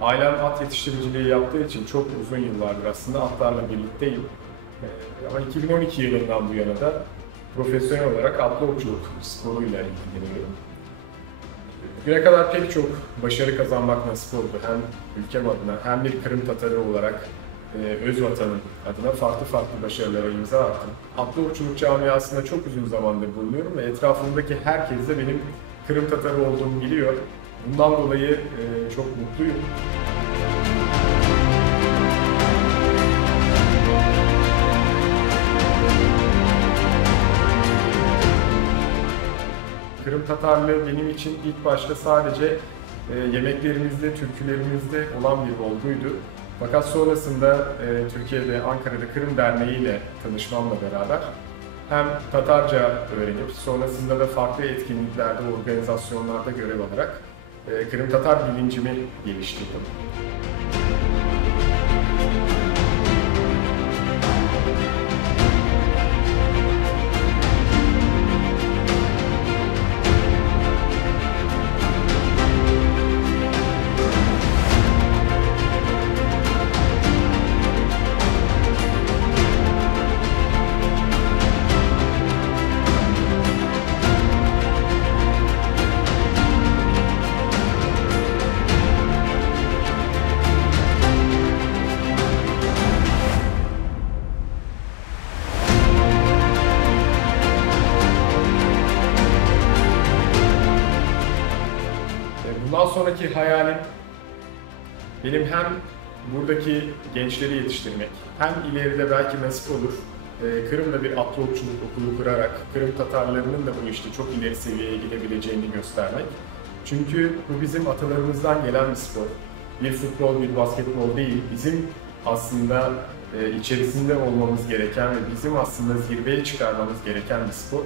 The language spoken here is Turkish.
Ailem at yetiştiriciliği yaptığı için çok uzun yıllardır aslında atlarla birlikteyim. Ama 2012 yılından bu yana da profesyonel olarak atlı okçuluk sporuyla ilgileniyorum. Bugüne kadar pek çok başarı kazanmak nasip oldu. Hem ülkem adına hem bir Kırım Tatarı olarak öz vatanım adına farklı başarılara imza attım. Atlı okçuluk camiasında çok uzun zamandır bulunuyorum ve etrafımdaki herkes de benim Kırım Tatarı olduğumu biliyor. Bundan dolayı çok mutluyum. Kırım Tatarlığı benim için ilk başta sadece yemeklerimizde, türkülerimizde olan bir olguydu. Fakat sonrasında Türkiye'de, Ankara'da Kırım Derneği ile tanışmamla beraber hem Tatarca öğrenip sonrasında da farklı etkinliklerde, organizasyonlarda görev alarak Kırım Tatar bilincimi geliştirdim. Bundan sonraki hayalim benim hem buradaki gençleri yetiştirmek, hem ileride belki nasip olur Kırım'da bir atlı okçuluk okulu kurarak Kırım Tatarlarının da bu işte çok ileri seviyeye gidebileceğini göstermek. Çünkü bu bizim atalarımızdan gelen bir spor. Bir futbol, bir basketbol değil. Bizim aslında içerisinde olmamız gereken ve bizim aslında zirveye çıkarmamız gereken bir spor.